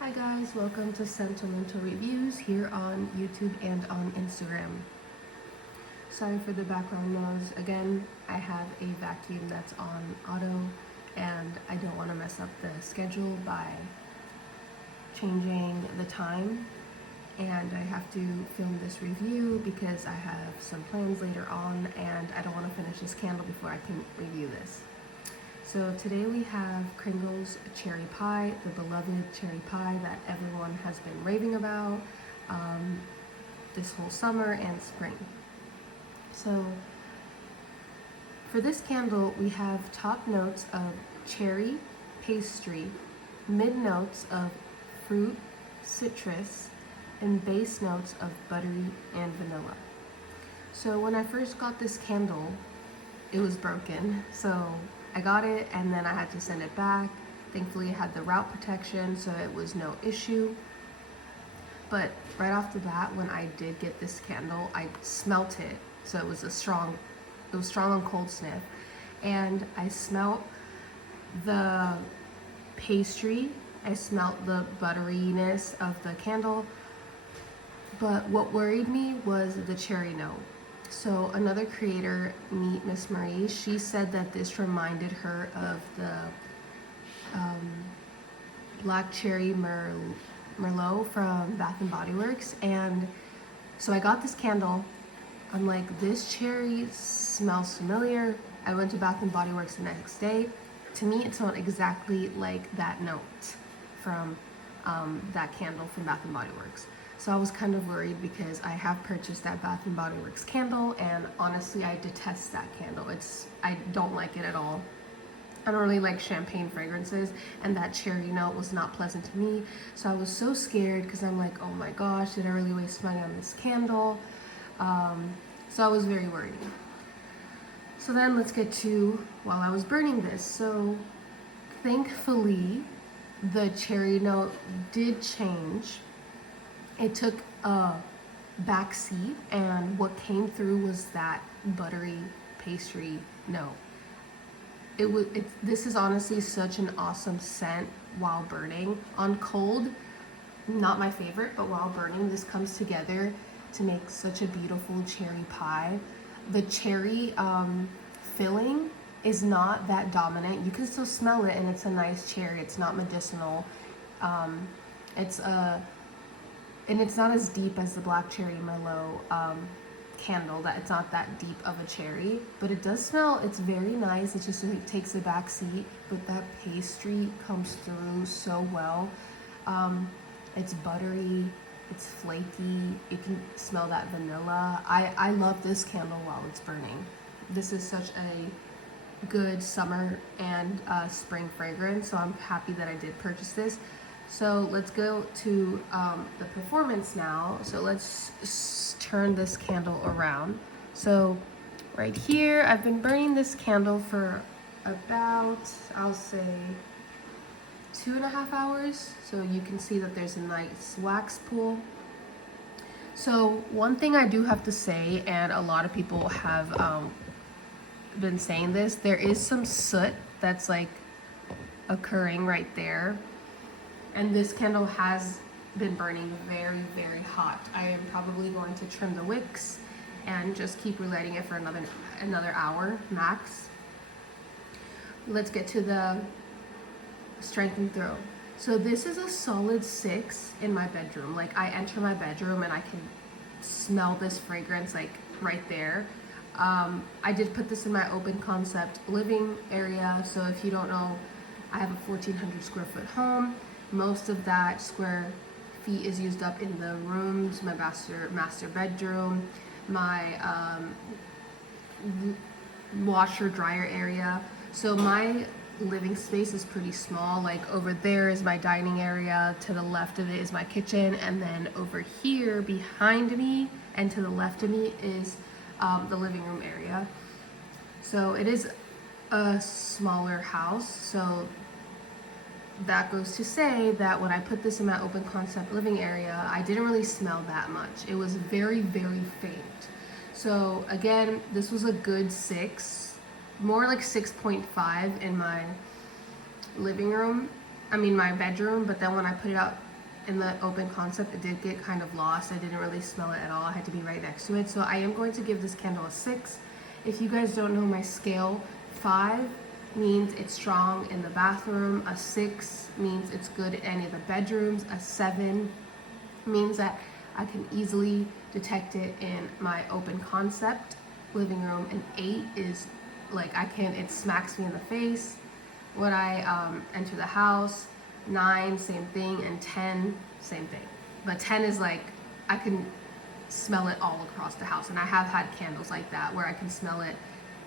Hi guys, welcome to Sentimental Reviews here on YouTube and on Instagram. Sorry for the background noise. Again, I have a vacuum that's on auto and I don't want to mess up the schedule by changing the time, and I have to film this review because I have some plans later on and I don't want to finish this candle before I can review this. So today we have Kringle's cherry pie, the beloved cherry pie that everyone has been raving about this whole summer and spring. So for this candle, we have top notes of cherry, pastry, mid notes of fruit, citrus, and base notes of buttery and vanilla. So when I first got this candle, it was broken. So I got it and then I had to send it back. Thankfully it had the route protection, so it was no issue. But right off the bat, when I did get this candle, I smelt it. So it was strong on cold sniff. And I smelt the pastry, I smelt the butteriness of the candle. But what worried me was the cherry note. So another creator, Meet Miss Marie, she said that this reminded her of the Black Cherry Merlot from Bath and Body Works. And so I got this candle. I'm like, this cherry smells familiar. I went to Bath and Body Works the next day. To me, it smelled exactly like that note from that candle from Bath and Body Works. So I was kind of worried because I have purchased that Bath and Body Works candle, and honestly, I detest that candle. I don't like it at all. I don't really like champagne fragrances, and that cherry note was not pleasant to me. So I was so scared because I'm like, oh my gosh, did I really waste money on this candle? So I was very worried. So then let's get to while I was burning this. So thankfully, the cherry note did change. It took a backseat, and what came through was that buttery pastry note. This is honestly such an awesome scent while burning. On cold, not my favorite, but while burning, this comes together to make such a beautiful cherry pie. The cherry filling is not that dominant. You can still smell it, and it's a nice cherry. It's not medicinal. And it's not as deep as the Black Cherry Merlot candle. That it's not that deep of a cherry, but it does smell. It's very nice. It just takes a back seat, but that pastry comes through so well. It's buttery. It's flaky. You can smell that vanilla. I love this candle while it's burning. This is such a good summer and spring fragrance, so I'm happy that I did purchase this. So let's go to the performance now. So let's turn this candle around. So right here, I've been burning this candle for about, I'll say, 2.5 hours. So you can see that there's a nice wax pool. So one thing I do have to say, and a lot of people have been saying this, there is some soot that's like occurring right there. And this candle has been burning very, very hot. I am probably going to trim the wicks and just keep relighting it for another hour max. Let's get to the strength and throw. So this is a solid 6 in my bedroom. Like, I enter my bedroom and I can smell this fragrance like right there. I did put this in my open concept living area. So if you don't know, I have a 1,400 square foot home. Most of that square feet is used up in the rooms, my master bedroom, my washer dryer area. So my living space is pretty small. Like, over there is my dining area, to the left of it is my kitchen, and then over here behind me and to the left of me is the living room area. So it is a smaller house, so that goes to say that when I put this in my open concept living area, I didn't really smell that much. It was very, very faint. So again, this was a good 6, more like 6.5 in my living room, my bedroom, but then when I put it out in the open concept, it did get kind of lost. I didn't really smell it at all. I had to be right next to it. So I am going to give this candle a 6. If you guys don't know my scale, 5 means it's strong in the bathroom. A 6 means it's good in any of the bedrooms. A 7 means that I can easily detect it in my open concept living room. And 8 is like it smacks me in the face when I enter the house. 9, same thing, and 10, same thing. But 10 is like I can smell it all across the house, and I have had candles like that where I can smell it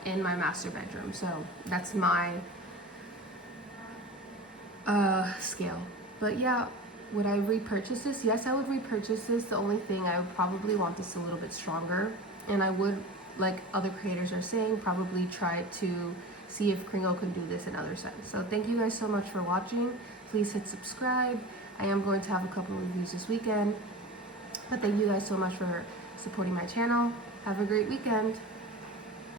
in my master bedroom. So that's my scale. But yeah, would I repurchase this? Yes, I would repurchase this. The only thing, I would probably want this a little bit stronger, and I would, like other creators are saying, probably try to see if Kringle can do this in other scents. So thank you guys so much for watching. Please hit subscribe. I am going to have a couple of reviews this weekend. But thank you guys so much for supporting my channel. Have a great weekend.